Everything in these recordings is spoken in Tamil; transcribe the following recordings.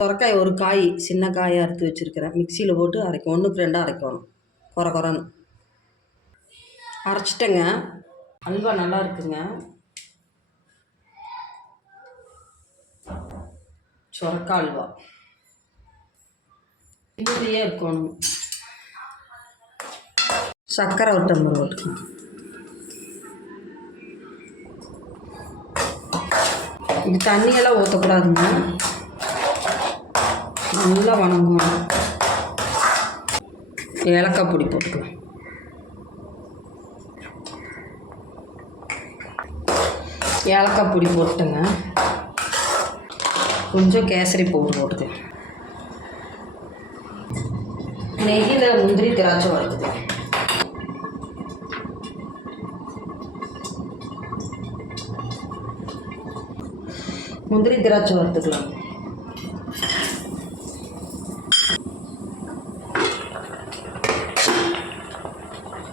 சொரக்காய் ஒரு காய் சின்ன காயாக அறுத்து வச்சுருக்கிறேன். மிக்சியில் போட்டு அரைக்கும் ஒன்றுக்கு ரெண்டாக அரைக்கணும். குறை குறைன்னு அரைச்சிட்டேங்க. அல்வா நல்லா இருக்குங்க. சொரக்காய் அல்வா. இதுலேயே இருக்கணும். சர்க்கரை ஒரு டம்ளர் போட்டுக்கணும் இது தண்ணியெல்லாம் ஊற்றக்கூடாதுங்க நல்லா வணங்கணும் ஏலக்காய் பொடி போட்டுக்கலாம். ஏலக்காய் பொடி போட்டுங்க கொஞ்சம் கேசரி பவுடர் போட்டுக்கேன் நெய்யில் முந்திரி திராட்சை வறுக்குது முந்திரி திராட்சை வறுத்துக்கலாம்.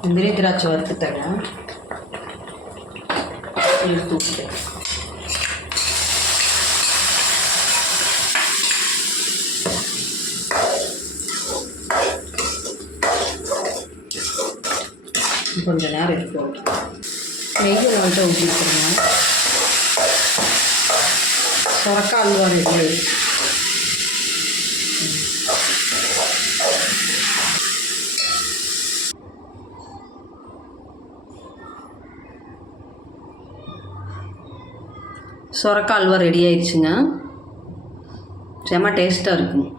முந்திரி திராட்சை வறுத்துட்டேங்க எடுத்து விட்டுட்டேன் கொஞ்சம் நேரம் இருக்கும் நெய்யில் வந்துட்டு ஊற்றிக்கிறேங்க சொரக்காய் அல்வா ரெடி சொரக்கால்வா அல்வா ரெடி ஆயிடுச்சுங்க செம்ம டேஸ்ட்டாக இருக்கும்.